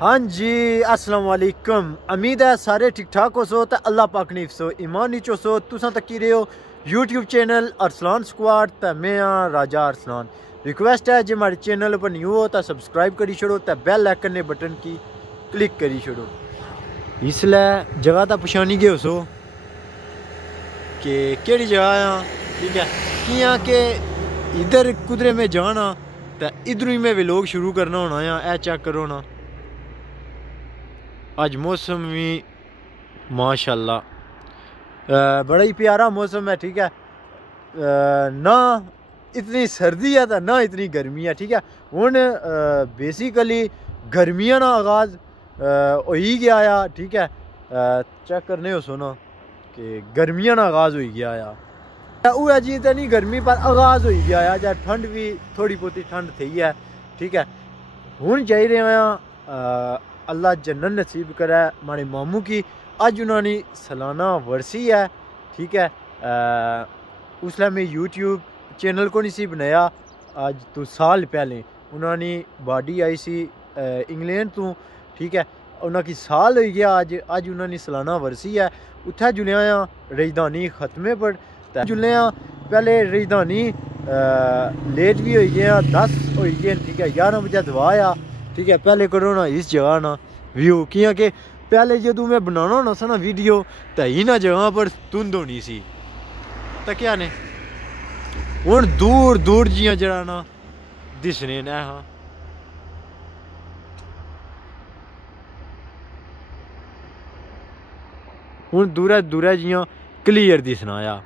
हाँ जी, अस्सलाम वालेकुम। उम्मीद है सारे ठीक ठाक हो सो तो अल्लाह पाक ने सो ईमान नीचो सो तुसा तक रहे हो यूट्यूब चैनल अरसलान स्क्वाड तो मैं हाँ राजा अरसलान। रिक्वेस्ट है जो हमारे चैनल पर न्यू हो तो सब्सक्राइब करी छोड़ो तो बेल आइकन ने बटन की क्लिक करी छोड़ो। इसलिए जगह तो पछानी गए सो कि केड़ी जगह है, ठीक है किया के इधर कुदरे में जाना तो इधरों ही में व्लॉग शुरू करना होना है। ए चेक करो ना, आज मौसम भी माशाल्लाह बड़ा ही प्यारा मौसम है, ठीक है। ना इतनी सर्दी है तो ना इतनी गर्मी है, ठीक है। हुन बेसिकली गर्मियां ना आगाज़ हो ही गया या, ठीक है। चेक करने हो सुनो कि गर्मियां ना आगाज़ हो गया या वो जी तो नहीं गर्मी पर आगाज़ हो गया या जा ठंड भी थोड़ी बहुत ठंड थी है, ठीक है। हुन जाई रहे हैं अल्लाह जन्नत नसीब करे हमारे मामू की। अज उन्होंने सालाना वर्सी है, ठीक है। उसलिए मैं यूट्यूब चैनल को नहीं सी बनाया। आज तो साल पहले उन्होंने बॉडी आई सी इंग्लैंड तो, ठीक है। उन्होंने साल हो गया अज अज उन्होंने सालाना वर्सी है। उत्थे जुलिया राजधानी खत्मे पर जुलिया पहले राजधानी लेट भी हो गए 10 हो गए, ठीक है। 11 बजे दवा आ, ठीक है। पहले करो ना इस जगह ना व्यू किया कि पहले जो मैं बनाना होना सा ना वीडियो तो इन्ह जगह पर धुंध होनी सी तो क्या ने हुन दूर दूर जियां जरा ना दिसने ने। हाँ हुन दूरा दूरा जियां क्लियर दिसना आ।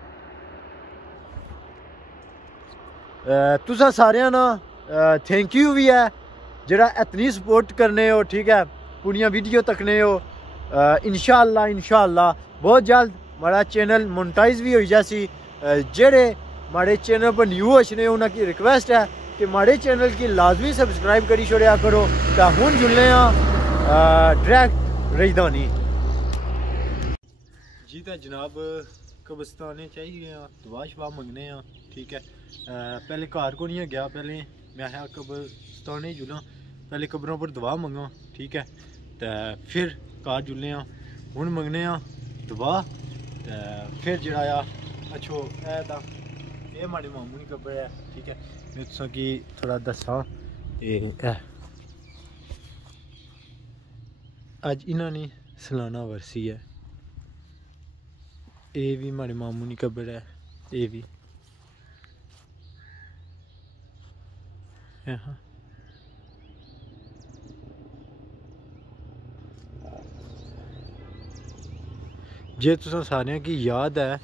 तुसा सारिया ना थैंक यू भी है जरा इतनी सपोर्ट करने हो, ठीक है। पूरियां वीडियो तकने हो। इंशाअल्लाह इंशाअल्लाह बहुत जल्द हमारा चैनल मोनेटाइज भी हो जासी। जेड़े हमारे चैनल पर न्यू अच्छे उनकी रिक्वेस्ट है कि हमारे चैनल की लाजमी सब्सक्राइब करी छोड़िया करो। तो हुन जुलने डायरेक्ट राजधानी जी तो जनाब कब्रिस्तान चाहिए दुआ शवा मंगने, ठीक है। पहले घर को नहीं गया, पहले मैं आया कब्रिस्तान जुला, पहले कब्रों पर दुआ मंगा, ठीक है। तो फिर घर जुलने हुन मंगने दुआ तो फिर जरा अच्छो ये हमारे मामू की कब्र है, ठीक है। मैं तुसा की थोड़ा दसा अज इन्होंने सालाना वर्सी है। ये भी हमारे मामू की कब्र है, ये भी हाँ। जे तुसा सारिया की याद है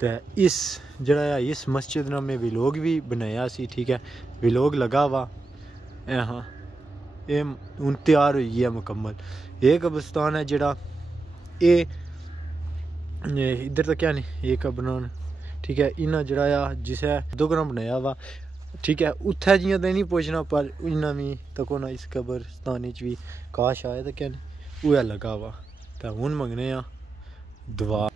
तो इस जरा इस मस्जिद ना में व्लॉग भी बनाया सी, ठीक है। व्लॉग लगा हुआ हाँ, ये हूँ तैयार हो गया मुकम्मल। ये कब्रिस्तान है जरा ये इधर तो क्या नहीं ये कब्रिस्तान, ठीक है। इन्हें जरा जिसे दोगुना बनाया वा, ठीक है। उत्थे जियां तो नहीं पहुँचना पर इन्ना भी तको ना इस कब्रिस्तान भी काश आए तो क्या नहीं वो लगा वा। तो हुन मंगने दुआ।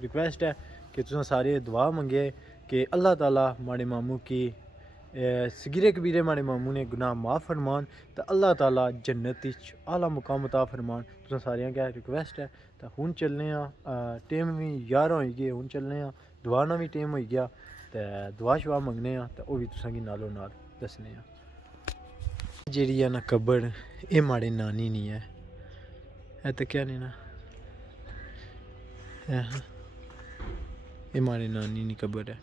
रिक्वेस्ट है कि तुम सारे दुआ मंगे कि अल्लाह ताला हमारे मामू की सगीरे कबीरे हमारे मामू ने गुनाह माफ़ फरमान तो अल्लाह ताला जन्नत आला मुकाम अता फरमान। तुम सारिया क्या रिक्वेस्ट है। तो हुन चलने टाइम भी 11 हो गए, हुन चलने दुआ ना भी टाइम हो गया तो दुआ शवा मंगने तो वह भी तुसा की नालों नाल दसने। जेड़ी है ना कब्र ये हमारे नानी नहीं है तो क्या नहीं ना ये हमारी नानी की कब्र है।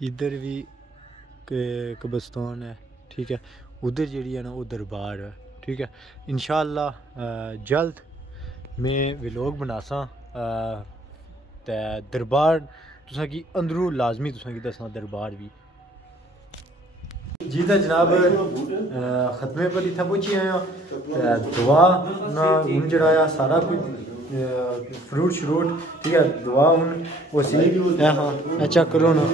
इधर भी कब्रिस्तान है, ठीक है। उधर जी है ना वो दरबार है, ठीक है। इंशाअल्लाह जल्द मैं व्लॉग बनासा ते दरबार तुसा की अंदरू लाजमी तुसा की दसा दरबार भी जी। तो जनाब खत्मे पर इतना पहुंची आया दुआ ना हूँ जरा सारा कुछ फ्रूट श्रूट, ठीक है। दुआ हूँ वो सी हाँ चेक करो ना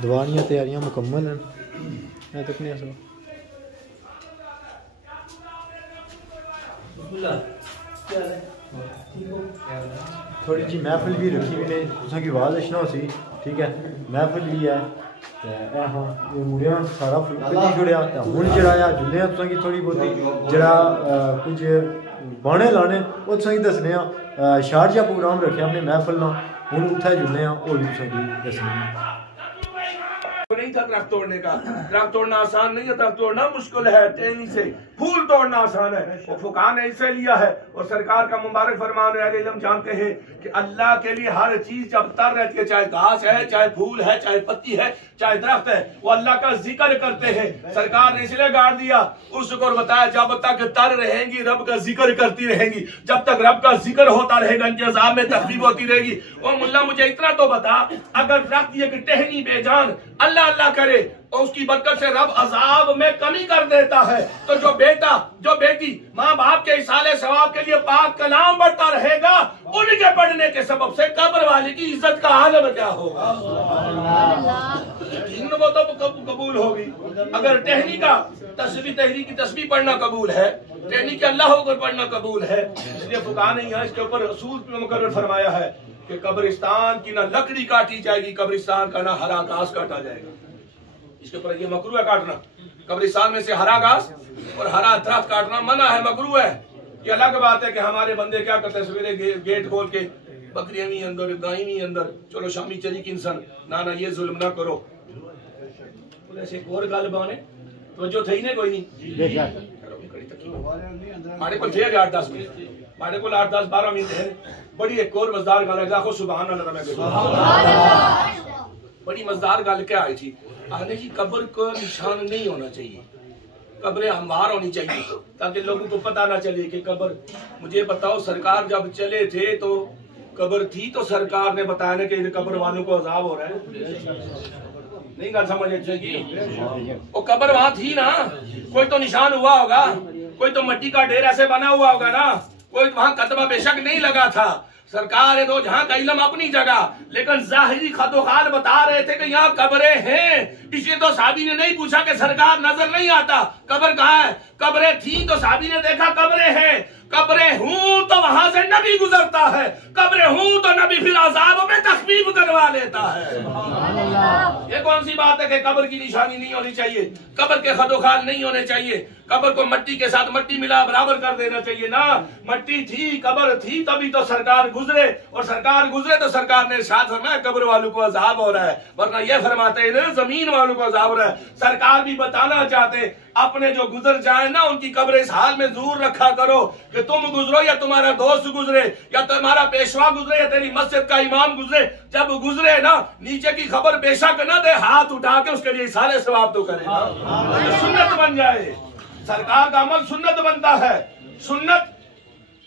दवा दियां तैयारियां मुकम्मल हैं। मैं तो अपने थोड़ी जी महफिल भी रखी हुई ने तुसां की आवाज़ अच्छना हो सी, ठीक है, महफिल भी है। हाँ ये मुड़िया सारा फुल्का छुड़िया हूँ जड़ा जुल्ले तुसां की थोड़ी बहुती जड़ा कुछ बाने लाने वो तुसां की दसने शार्ट जा प्रोग्राम रखे अपने महफिल ना हूँ उत्थे जुल्ले वो भी तुसां की दसने। नहीं था दरख्त तोड़ने का, दरख्त तोड़ना आसान नहीं है, दरख्त तोड़ना मुश्किल है। टेनी से फूल तोड़ना आसान है। वो फुकाहा ने इसे लिया है और सरकार का मुबारक फरमान है, इल्म जानते हैं कि अल्लाह के लिए हर चीज जब तर रहती है, चाहे घास है, चाहे फूल है, चाहे पत्ती है, चाहे दरख्त है, वो अल्लाह का जिक्र करते हैं। सरकार ने इसलिए गाड़ दिया उसको बताया जब तक तर रहेंगी रब का जिक्र करती रहेंगी, जब तक रब का जिक्र होता रहेगा इनके अज़ाब में तखफीफ होती रहेगी। और मुल्ला मुझे इतना तो बता, अगर दरख्त ये कि टहनी बेजान अल्लाह अल्लाह करे और उसकी बरकत से रब अजाब में कमी कर देता है, तो जो बेटा जो बेटी माँ बाप के इसाले सवाब के लिए पाक कलाम बढ़ता रहेगा, उनके पढ़ने के सबब से कब्र वाले की इज्जत का आलम क्या होगा। वो तो कबूल होगी। अगर टहनी का तस्बीह तहरी की तस्बीह पढ़ना कबूल है, टहनी के अल्लाह होकर पढ़ना कबूल है, इसलिए फुकाहा ने यहाँ इसके ऊपर रसूल मुकर्रर फरमाया है कि कब्रिस्तान की ना लकड़ी काटी जाएगी, कब्रिस्तान का ना हरा घास काटा जाएगा। इसके ऊपर ये मकरूह है काटना, कब्रिस्तान में से हरा घास और हरा दरख्त काटना मना है, मकरूह है। ये अलग बात है कि हमारे बंदे क्या करते हैं, सवेरे गेट खोल के बकरियां भी अंदर गाय भी अंदर, चलो शामी चली की इंसान ना ना ये जुल्म ना करो। ऐसे एक और गल बने तो जो थी ने कोई नहीं हमारे को थे 8-10 मिनट, हमारे को 8-10-12 मिनट है। बड़ी एक और मजेदार गल है, देखो सुभान अल्लाह, बड़ी मजेदार गल क्या आई थी, आने की कब्र को निशान नहीं होना चाहिए, कब्रें हमवार होनी चाहिए ताकि लोगों को पता ना चले कि कब्र। मुझे बताओ सरकार जब चले थे तो कब्र थी, तो सरकार ने बताया ना कि कब्र वालों को अजाब हो रहा है, नहीं गल समझ चाहिए। वो कब्र वहां थी ना, कोई तो निशान हुआ होगा, कोई तो मिट्टी का ढेर ऐसे बना हुआ होगा ना, कोई वहां कदमा बेशक नहीं लगा था। सरकार है तो जहां का इल्म अपनी जगह, लेकिन जाहिरी खतोखाल बता रहे थे कि यहाँ कब्रें हैं। इसलिए तो साहबी ने नहीं पूछा कि सरकार नजर नहीं आता कब्र कहाँ है, कब्रें थी तो साहबी ने देखा कब्रें हैं। कब्रें हूं तो वहां से नबी गुजरता है, कब्रें हूं तो नबी फिर अज़ाब में तखफीफ करवा लेता है। ये कौन सी बात है कि कब्र की निशानी नहीं होनी चाहिए, कब्र के खदोखाल नहीं होने चाहिए, कब्र को मट्टी के साथ मट्टी मिला बराबर कर देना चाहिए ना। मट्टी थी, कब्र थी, तभी तो सरकार गुजरे, और सरकार गुजरे तो सरकार ने साथ फरमाया कब्र वालों को अजाब हो रहा है, वरना ये फरमाते हैं जमीन वालों को अजाब हो रहा है। सरकार भी बताना चाहते अपने जो गुजर जाए ना उनकी कब्र इस हाल में जरूर रखा करो कि तुम गुजरो या तुम्हारा दोस्त गुजरे या तुम्हारा पेशवा गुजरे या तेरी मस्जिद का इमाम गुजरे, जब गुजरे ना नीचे की खबर बेशक न दे, हाथ उठा के उसके लिए सारे सवाब तो करे ना, सुन्नत बन जाए। सरकार का अमल सुन्नत बनता है। सुन्नत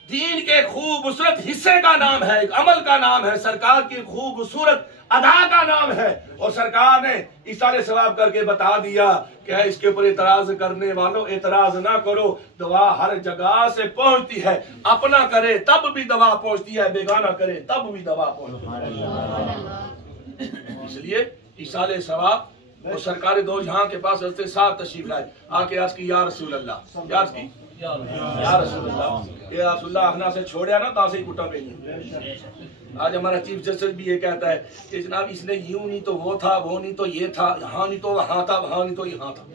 दीन के खूबसूरत हिस्से का नाम है, एक अमल का नाम है, सरकार की खूबसूरत अदा का नाम है। और सरकार ने इशारे सवाब करके बता दिया कि इसके ऊपर एतराज करने वालों एतराज ना करो, दवा हर जगह से पहुंचती है, अपना करे तब भी दवा पहुंचती है, बेगाना करे तब भी दवा पहुंचती है। इसलिए इशारे सवाब और सरकार दो जहां के पास हज़रत साहब तशरीफ लाए, आके आज की या रसूल अल्लाह, याद की या रसूल अल्लाह, या रसूल अल्लाह अपना से छोड़िया ना तासे ही कुटा पे। आज हमारा चीफ जस्टिस भी ये कहता है कि जनाब इसने यूं नहीं तो वो था, वो नहीं तो ये था, यहाँ नहीं तो वहां था, वहां नहीं तो यहाँ था।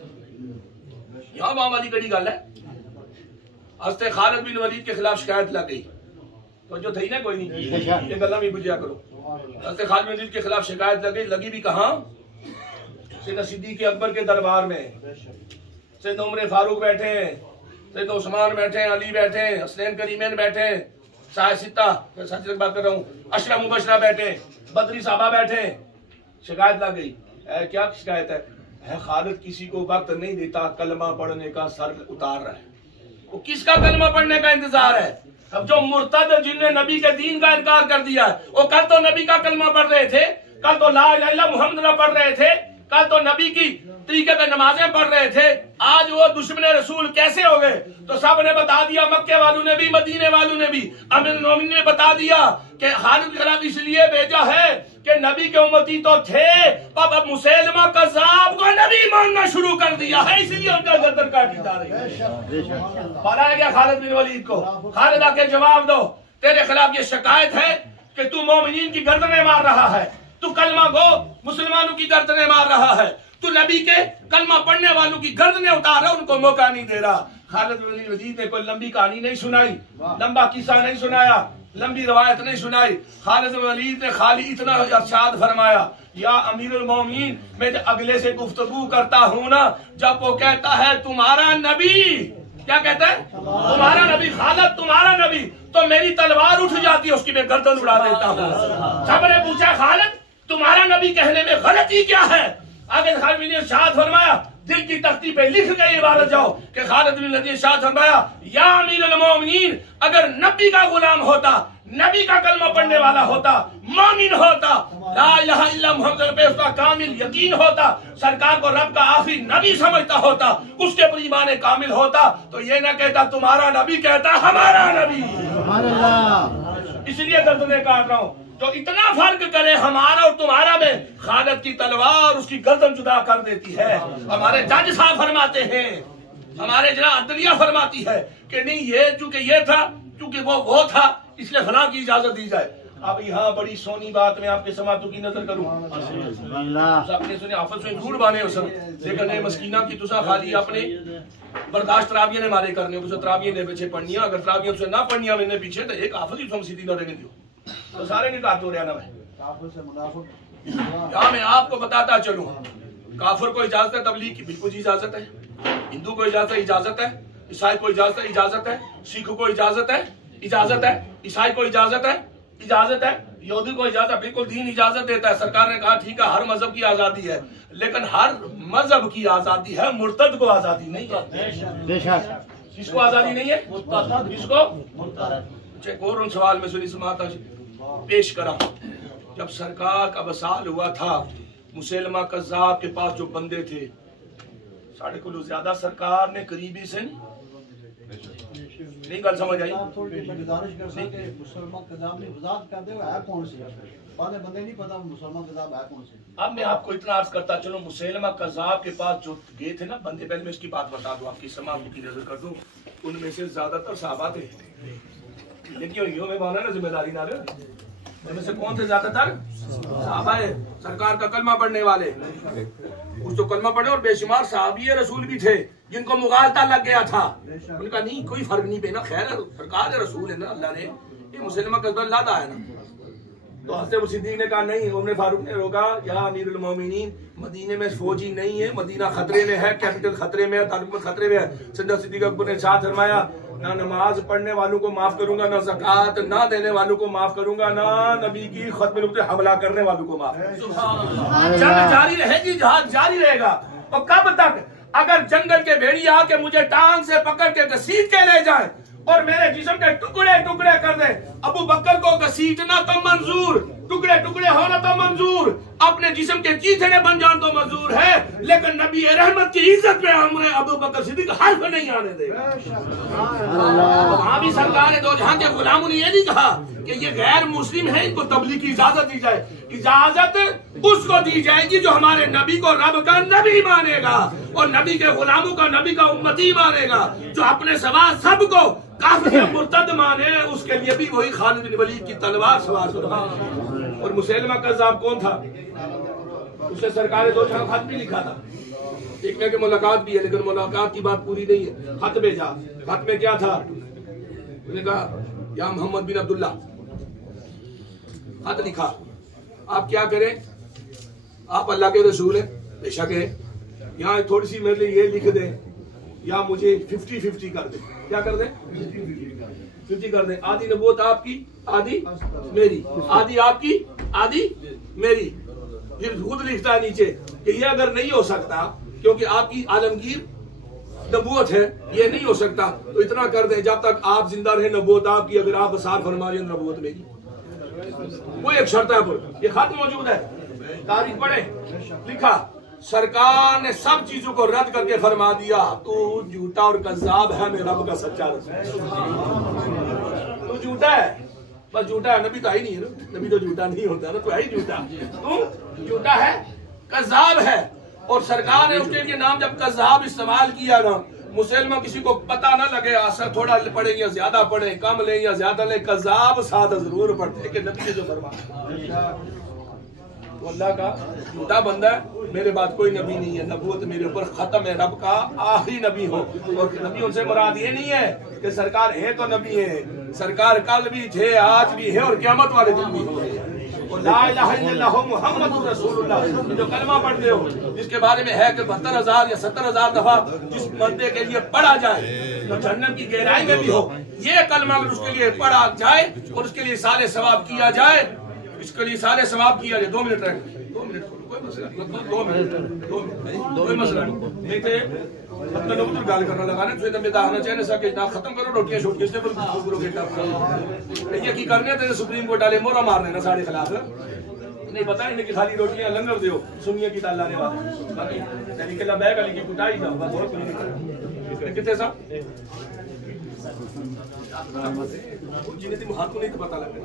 यहाँ वहां वाली कड़ी गल है। हज़रत खालिद बिन वलीद के खिलाफ शिकायत लग गई, तो जो थी ना कोई नहीं, ये गल्ला भी बुझिया करो। हज़रत खालिद बिन वलीद के खिलाफ शिकायत लग गई, लगी भी कहाँ, सैयदना सिद्दीक़ अकबर के दरबार में। सैयदना उमर फारूक बैठे हैं, सैयदना उस्मान बैठे हैं, अली बैठे हैं, हसनैन करीमैन बैठे हैं, साहिसिता सच बात कर रहा हूँ, अशरा मुबशरा बैठे, बदरी साहबा बैठे। शिकायत लग गई, क्या शिकायत है? खालिद किसी को वक्त नहीं देता, कलमा पढ़ने का सर उतार रहा है। वो किसका कलमा पढ़ने का इंतजार है? अब जो मुर्तद जिनने नबी के दीन का इनकार कर दिया है, वो कल तो नबी का कलमा पढ़ रहे थे, कल तो ला इलाहा इल्लल्लाह मुहम्मद पढ़ रहे थे, कल तो नबी की तरीके पे नमाजें पढ़ रहे थे, आज वो दुश्मन रसूल कैसे हो गए? तो सब ने बता दिया, मक्के वालों ने भी, मदीने वालों ने भी। अमीरुल मोमिनीन ने बता दिया कि खालिद के खिलाफ इसलिए भेजा है कि नबी के उम्मती तो थे, अब मुसैलमा कज़्ज़ाब को नबी मानना शुरू कर दिया है, इसलिए उनका गर्दन काटी जा रही है। बनाया गया खालिद बिन वलीद को। खालिद आके जवाब दो, तेरे खिलाफ ये शिकायत है कि तू मोमिनीन की गर्दनें मार रहा है, तू कलमा गो मुसलमानों की गर्दनें मार रहा है, तू नबी के कलमा पढ़ने वालों की गर्दनें उतार रहा, उनको मौका नहीं दे रहा। खालिद बिन वलीद ने कोई लंबी कहानी नहीं सुनाई, लंबा किस्सा नहीं सुनाया, लंबी रवायत नहीं सुनाई। खालिद बिन वलीद ने खाली इतना इरशाद फरमाया, या अमीरुल मोमिनीन, मैं अगले से गुफ्तगू करता हूँ ना, जब वो कहता है तुम्हारा नबी, क्या कहता है? तुम्हारा नबी, खालिद तुम्हारा नबी, तो मेरी तलवार उठ जाती है, उसकी मैं गर्दन उड़ा देता हूँ। सबने पूछा खालिद तुम्हारा नबी कहने में गलती क्या है? आगे खालिद ने शाद फरमाया, दिल की तख्ती पे लिख गई इबारत जाओ कि खालिद बिन वलीद शाद फरमाया, या अमीरुल मोमिनीन, अगर नबी का गुलाम होता, नबी का कलमा पढ़ने वाला होता, मोमिन होता, ला इलाहा इल्ला मुहम्मद पे उसका कामिल यकीन होता, सरकार को रब का आखिरी नबी समझता होता, उसके पर ईमान कामिल होता, तो ये ना कहता तुम्हारा नबी, कहता हमारा नबी। इसलिए गर्दनें काट रहा हूँ। तो इतना फर्क करे हमारा और तुम्हारा में, खालिद की तलवार उसकी गर्दन जुदा कर देती है। हमारे जज साहब फरमाते हैं, हमारे जना अदलिया फरमाती है कि नहीं, ये चूंकि ये था, चूंकि वो था, इसलिए फलां की इजाजत दी जाए। अब यहाँ बड़ी सोनी बात में आपके समातों की नजर करूँ, आपने सुने आपस में झूठ बाने हो सब, लेकिन मस्कीना की तुसा खाली अपने बर्दाश्त तरावियां ने मारे करने, उसे तरावियां ने पीछे पढ़निया, अगर तरावियां उसे ना पढ़निया मैंने पीछे, तो एक आफत ही तुम सीधी न रहने दो, तो सारे निकाह हो रहा ना। मैं मैं आपको बताता चलूं, काफिर को इजाजत है तबलीग की, बिल्कुल इजाजत है। हिंदू को इजाजत है, ईसाई को इजाजत है, सिख को इजाजत है, ईसाई को इजाजत है, यहूदी को इजाजत, बिल्कुल दीन इजाजत देता है। सरकार ने कहा ठीक है, हर मजहब की आजादी है, लेकिन हर मजहब की आजादी है, मुर्तद को आजादी नहीं है। किसको आजादी नहीं है? किसको? एक और सवाल में सुनी समाता पेश करा, जब सरकार का वसाल हुआ था, मुसैलमा कज़्ज़ाब के पास जो बंदे थे, साढ़े को ज्यादा सरकार ने करीबी से नहीं गल समझ आई। अब मैं आपको इतना अर्ज करता चलो, मुसैलमा कज़्ज़ाब के पास जो गए थे ना बंदे, पहले मैं इसकी बात बता दूं, आपकी समाप्ति की नजर कर दूं, उनमें से ज्यादातर सहाबा थे। लेकिन यो में माना ना जिम्मेदारी ना रहे, उनमें से कौन थे ज्यादातर? सहाबा है, सरकार का कलमा पढ़ने वाले, कुछ तो कलमा पढ़े और बेशुमार सहाबी रसूल भी थे जिनको मुगालता लग गया था। उनका नहीं कोई फर्क नहीं पेना, खैर सरकार रसूल है ना, अल्लाह ने ये मुसलमा कज़्ज़ाब लादा है ना। तो हज़रत सिद्दीक ने कहा नहीं, उमर फारूक ने रोका, या अमीरुल मोमिनीन, मदीने में फौजी नहीं है, मदीना खतरे में है, कैपिटल खतरे में है, तालिबान खतरे में है। सैयदना सिद्दीक अकबर ने साथ फरमाया, ना नमाज पढ़ने वालों को माफ करूंगा, ना ज़कात ना देने वालों को माफ करूंगा, ना नबी की खत्म पे हमला करने वालों को माफ। जंग जारी रहेगी, जहाद जारी रहेगा। और कब तक? अगर जंगल के भेड़िया आके मुझे टांग से पकड़ के घसीट के ले जाए और मेरे जिस्म के टुकड़े टुकड़े कर दे, अबू बकर को घसीटना तो मंजूर, टुकड़े टुकड़े होना तो मंजूर, अपने जिस्म के चीथड़े बन जाना तो मंजूर है, लेकिन नबी रहमत की इज्जत पे हमने अबू बकर सिद्दीक हर्फ नहीं आने देगा। वहां भी सरकार ने दो जहां के गुलामों ने ये नहीं कहा कि ये गैर मुस्लिम है, इनको तबलीग की इजाजत दी जाए। इजाजत उसको दी जाएगी जो हमारे नबी को रब का नबी मानेगा और नबी के गुलामों का नबी का उम्मती मानेगा। जो अपने सवा सबको काफिर मुर्तद माने, उसके लिए भी वही खालिद बिन वलीद की तलवार सवार होगा। और मुसैलमा कज़्ज़ाब कौन था? उसे सरकार ने दो खत भी लिखा था, एक में कि मुलाकात भी है, लेकिन मुलाकात की बात पूरी नहीं है। खत भेजा, खत में क्या था? उसने कहा या मोहम्मद बिन अब्दुल्ला, खत लिखा, आप क्या करें, आप अल्लाह के रसूल हैं, बेशक है, यहाँ थोड़ी सी मेरे लिए ये लिख दें, या मुझे 50-50 कर दें। क्या कर दें? 50 कर दें। आधी नबूवत आपकी, आधी मेरी, आधी आपकी, आधी मेरी। फिर खुद लिखता है नीचे कि ये अगर नहीं हो सकता, क्योंकि आपकी आलमगीर नबूवत है, ये नहीं हो सकता, तो इतना कर दें, जब तक आप जिंदा रहे नबूवत आपकी, अगर आप बसार फरमा रहे नबूवत मेरी। वो एक शर्त है, ये खत मौजूद है, तारीख पढ़े, लिखा सरकार ने सब चीजों को रद्द करके फरमा दिया तू झूठा और कज़्ज़ाब है, मैं रब का सच्चा रसूल। तू झूठा है, बस झूठा है, नबी तो ही नहीं है ना, नबी तो झूठा नहीं होता ना, तो है ही झूठा, तू झूठा है, कज़्ज़ाब है। और सरकार ने उसके लिए नाम जब कज़्ज़ाब इस्तेमाल किया ना, मुसलमान किसी को पता ना लगे असर थोड़ा पढ़े या ज्यादा पढ़े, कम ले या ज्यादा ले, कज़्ज़ाब साथ जरूर पढ़ते कि नबी ने जो फरमाया वो अल्लाह का झूठा बंदा है, मेरे बाद कोई नबी नहीं है, नबूवत मेरे ऊपर खत्म है, रब का आखिरी नबी हो। और नबी उनसे मुराद ये नहीं है कि सरकार है तो नबी है, सरकार कल भी थे, आज भी है और क़यामत वाले दिन भी हो। ला इलाहा इल्लल्लाह मुहम्मदुर रसूलुल्लाह जो कलमा पढ़ते हो, जिसके बारे में है कि 72,000 या 70,000 दफा जिस बंदे के लिए पढ़ा जाए तो जन्नत की गहराई में भी हो, ये कलमा अगर उसके लिए पढ़ा जाए और उसके लिए साले सवाब किया जाए, इसके लिए सारे सवाब किया जाए। 2 मिनट रहेंगे, 2 मिनट कोई मसला नहीं, 2 मिनट कोई मसला नहीं थे। अपने लोग तो गाल करना लगा ना, तुझे मैं दाना चाहिए ना कि ना खत्म करो रोटियां छोड़ के इससे पर गुरु बेटा ये की करने थे सुप्रीम कोर्ट वाले मोरा मारने ना सारे खिलाफ नहीं पता नहीं कि खाली रोटियां लंगर दो सुनिए की ताला ने वाला बाकी यानी के लंबे गली की कुटाई जाओ बस और कुछ कितने साहब जिन्हें तुम हाथ को नहीं तो पता लगा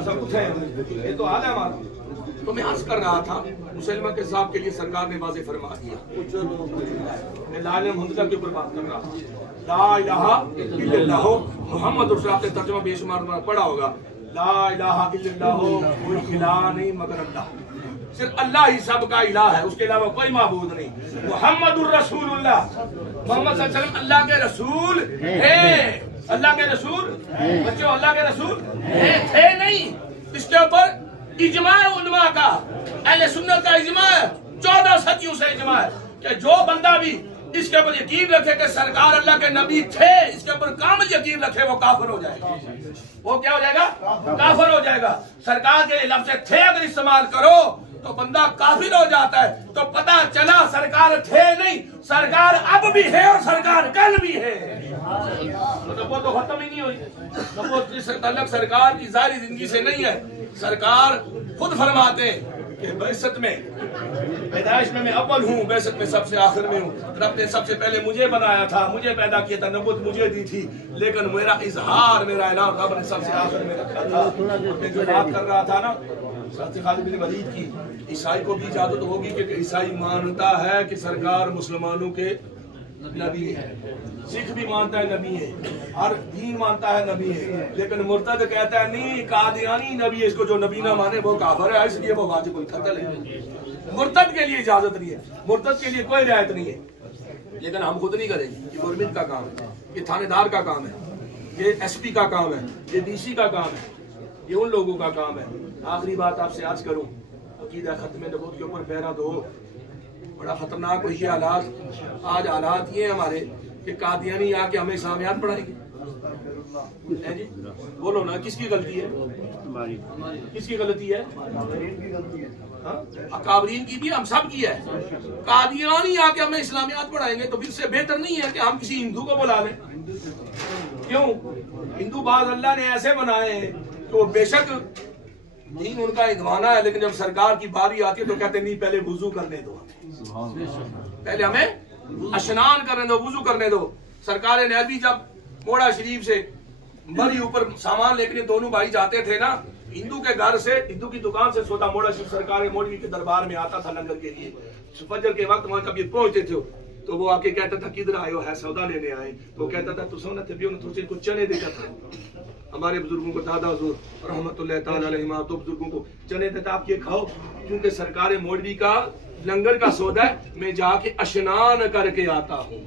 ऐसा कुछ है, ये तो हाल है हमारा। तो मैं अर्ज कर रहा था मुसलमान के साहब के लिए सरकार ने वाज़ेह फरमा दिया, मैं लाल मुहम्मद के ऊपर बात कर रहा हूँ। ला इलाहा इल्लल्लाह मुहम्मद रसूल, आपने तर्जुमा बेशुमार पढ़ा होगा। ला इलाहा इल्लल्लाह, कोई इलाह नहीं मगर अल्लाह, सिर्फ अल्लाह ही सबका इलाह है, उसके अलावा कोई माबूद नहीं। मुहम्मदुर रसूलुल्लाह, मोहम्मद सल्लल्लाहु अलैहि वसल्लम अल्लाह के रसूल हैं, अल्लाह के रसूल बच्चों, अल्लाह के रसूल हैं, थे नहीं। इसके ऊपर इजमा उलमा का, अहले सुन्नत का इजमा है, 14 सदियों से इजमा है कि जो बंदा भी इसके ऊपर यकीन रखे कि सरकार अल्लाह के नबी थे, इसके ऊपर कामिल यकीन रखे, वो काफिर हो जाएगा। वो क्या हो जाएगा? काफिर हो जाएगा। सरकार के लफ्ज़ थे अगर इस्तेमाल करो तो बंदा काफिर हो जाता है। तो पता चला सरकार थे नहीं, सरकार अब भी है और सरकार कल भी है। तो वो तो खत्म ही नहीं हुई, तो वो तल्लक सरकार की जारी जिंदगी से नहीं है। सरकार खुद फरमाते कि बैसत में, पैदाइश में मैं अव्वल हूँ, बैसत में सबसे आखिर में हूँ। रब ने सबसे पहले मुझे बनाया था, मुझे पैदा किया था, नबूवत मुझे दी थी, लेकिन मेरा इजहार, मेरा ऐलान रब ने सबसे आखिर में रखा था। मैं जो बात कर रहा था ना खालिद बिन वलीद की, ईसाई को भी इजाजत होगी कि ईसाई मानता है कि सरकार मुसलमानों के नबी है, सिख भी मानता है नबी है, हर दीन मानता है नबी है, लेकिन मुर्तद कहता है नहीं, कादियानी नबी है, इसको जो नबी ना माने वो काफिर है, इसलिए वो वाजिबुल कत्ल है। मुर्तद के लिए इजाजत नहीं है, मुर्तद के लिए कोई रियायत नहीं है। लेकिन हम खुद नहीं करेंगे, ये गवर्नमेंट का काम है, ये थानेदार का काम है, ये एसपी का काम है, ये डीसी का काम है, ये उन लोगों का काम है। आखिरी बात आपसे आज करूं, अकीदा खत्म नबूवत के ऊपर पहरा दो। बड़ा खतरनाक हुई हालात, आज हालात ये हमारे कि कादियानी आके हमें इस्लामियात पढ़ाएंगे। जी बोलो ना, किसकी गलती है? किसकी गलती है? काबरीन की भी, हम सब की है। कादियानी आके हमें इस्लामियात पढ़ाएंगे तो फिर से बेहतर नहीं है कि हम किसी हिंदू को बुला लें? क्यों? हिंदू बाज अल्लाह ने ऐसे बनाए तो बेशक दीन उनका इदवाना है, लेकिन जब सरकार की बारी आती है तो कहते नहीं पहले वुजू करने दो, पहले हमें स्नान करने दो, वुजू करने दो। सरकार ने अभी जब मोड़ा शरीफ से बड़ी ऊपर सामान लेकर दोनों भाई जाते थे ना, हिंदू के घर से, हिंदू की दुकान से सौदा मोड़ा शरीफ सरकार मौलवी के दरबार में आता था लंगर के लिए। फजर के वक्त वहां कभी पहुंचते थे तो वो आके कहता था किधर आयो है? सौदा लेने आए। तो कहता था तुम ना थे कुछ चने देता था। हमारे बुजुर्गों को, दादा हुजूर रहमतुल्लाह ताला अलैहिमा, तो बुजुर्गों को चने देता, आप ये खाओ, क्योंकि सरकार मौलवी का लंगर का सौदा है, मैं जाके स्नान करके आता हूँ।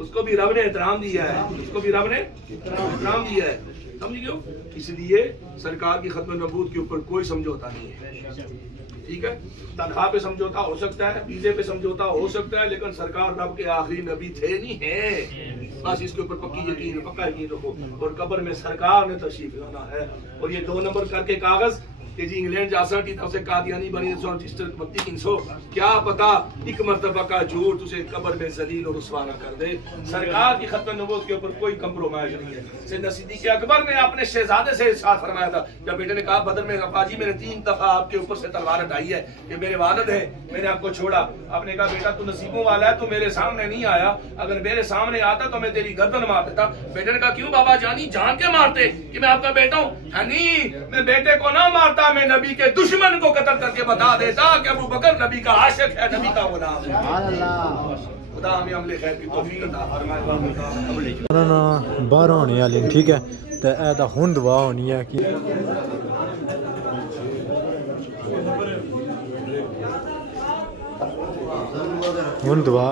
उसको भी रब ने एहतराम दिया है, उसको भी रब ने एहतराम दिया है, समझ गए? इसलिए सरकार की खत्म नबूवत के ऊपर कोई समझौता नहीं है। ठीक है, तनख्वाह पे समझौता हो सकता है, वीजे पे समझौता हो सकता है, लेकिन सरकार रब के आखिरी नबी थे नहीं है। बस इसके ऊपर पक्का यकीन रखो। और कब्र में सरकार ने तशरीफ लाना है, और ये 2 नंबर करके कागज कि जी इंग्लैंड जा सकती था उसे कादियानी बनी रजिस्टर बत्ती 300 क्या पता एक मरतबा का झूठ उसे कब्र में जलील और रुसवा न कर दे। सरकार की खत्म नबूवत के ऊपर कोई कंप्रोमाइज नहीं है। सैयदना सिद्दीक़ अकबर ने अपने शहजादे से इरशाद फरमाया था जब बेटे ने कहा बदर में अब्बाजी मैंने 3 दफा आपके ऊपर से तलवार उठाई है कि मेरे वालिद है मैंने आपको छोड़ा। आपने कहा बेटा तू नसीबों वाला है, तू मेरे सामने नहीं आया, अगर मेरे सामने आता तो मैं तेरी गर्दन मार देता। बेटे ने कहा क्यों बाबा जानी जान के मारते कि मैं आपका बेटा हूँ? नहीं, मैं बेटे को ना मारता, मैं नबी के दुश्मन को कत्ल करके बता देता कि अबू बकर नबी का आशिक है, नबी का गुलाम है। खुदा हमें अमले खैर की तौफीक अता फरमाए। ना बाहर होने वाले ठीक है तो ए दा हुन दुआ होनी है कि हुन दुआ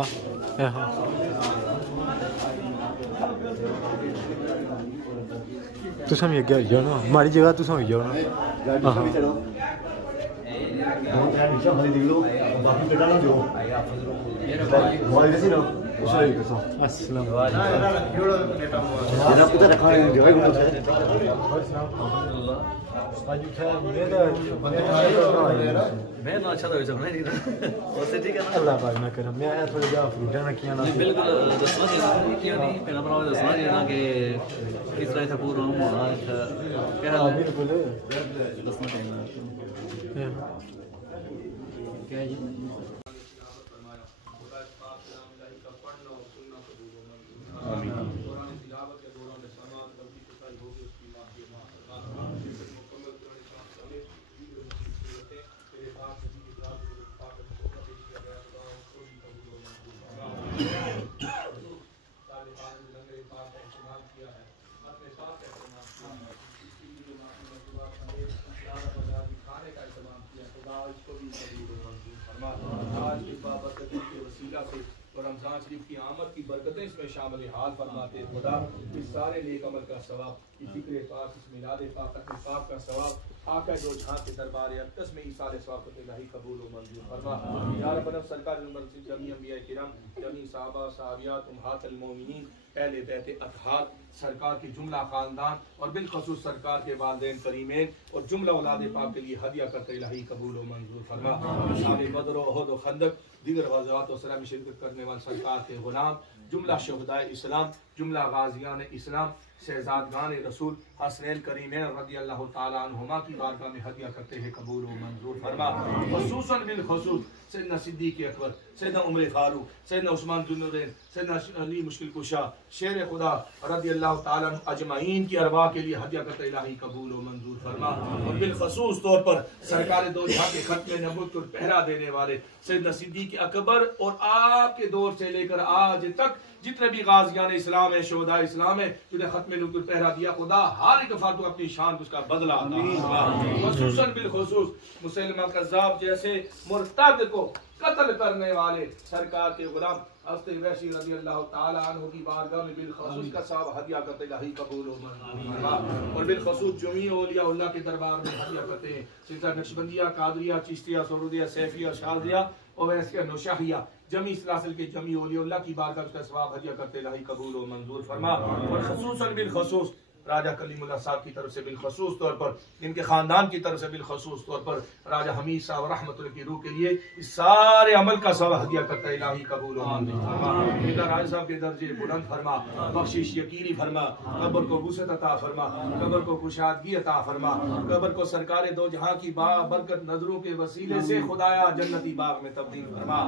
तुम भी अगे होई जाओ ना, हमारी जगह तुम होई जाओ ना। मैं ना अच्छा तो समझ नहीं ना उससे ठीक है ना अल्लाह पाक ना करे मैं आया थोड़ा जा फ्रूट ना किया ना बिल्कुल दसना चाहिए क्यों नहीं पहला बनाओ दसना चाहिए ना कि किस तरह से पूरा होना क्या बिल्कुल दसना चाहिए क्या जी और रमजान शरीफ की आमद की बरकतें इसमें शामिल हाल फरमाते खुदा इस सारे नेक अमल का सवाब, जिक्र पाक, इस मिलाद पाक, खत्म पाक का सवाब आका जो जहां के दरबार अक़दस में इसाले सवाब को इलाही कबूल व मंजूर फरमा। या रब्बना सरकार जमी अंबिया किराम जमी साहबा साहबियात उम्महातुल मोमिनीन पहले बैते अतहार सरकार के जुमला खानदान और बिलखसूस सरकार के वालिदैन करीमेन और जुमला औलाद पाक के लिए हदिया करते इलाही कबूल व मंजूर फरमा। सारे बदर उहद व खंदक दीगर ग़ज़वात व सलाह में शिरकत करने वाले सरकार के गुलाम जुमला शहदाए इस्लाम जुमला गाजियान इस्लाम शहजादगान रसूल हसनैन करीमैन रज़ियल्लाहु ताला अन्हुमा की बारगाह में हदिया करते हैं कबूल व मंजूर फरमा। खुसूसन बिल खुसूस सैयदना सिद्दीक़ अकबर, सैयदना उमर फारूक, सैयदना उस्मान ज़ुन्नूरैन, सैयदना अली मुश्किल कुशा शेर खुदा रज़ियल्लाहु ताला अजमाइन की अरवाह के लिए हदिया करते इलाही कबूल व मंजूर फरमा। और बिल खुसूस तौर पर सरकार दो जहां के खत्म नबूवत को पहरा देने वाले सैयदना सिद्दीक़ अकबर और आपके दौर से लेकर आज तक जितने भी गाजियान इस्लाम है, शोहदा इस्लाम है, जिन्हें खत्म नबूवत पहरा दिया, खुदा हर एक फातू अपनी शान उसका बदला खुसूसन बिल खुसूस मुसैलमा कज़्ज़ाब जैसे मुर्तद को कत्ल करने वाले सरकार के गुलाम हज़रत वैसी रज़ियल्लाहु ताला अन्हु की बारगाह में बिलखसूस का सवाब हदिया करते इलाही कबूल व मंजूर और बिलखसूस जमी औलिया अल्लाह के दरबार में हदिया करते हैं सिलसिला नक्शबंदिया, कादरिया, चिश्तिया, सरूदिया, सैफिया, शाज़िया और वैसे नौशाहिया जमी सिलसिले के जमी औलिया अल्लाह की बारगाह का सवाब हदिया करते इलाही कबूल व मंजूर फरमा। और खसूसन बिलखसूस राजा कलीमुल्लाह साहब की तरफ से बिलखसूस तौर पर, इनके खानदान की तरफ से बिलखसूस तौर पर राजा हमीद साहब रहमतुल्लाह की रूह के लिए इस सारे अमल का सवाब हदिया करता है इलाही कबूल व मंजूर फरमा। इनका राजा साहब के दर्जे बुलंद फरमा, बख्शिश यकीनी फरमा, कब्र को वुसअत अता फरमा, कब्र को कुशादगी अता फरमा, कब्र को सरकार दो जहां की बरकत नजरों के वसीले से खुदाया जन्नती बाग में तब्दील फरमा।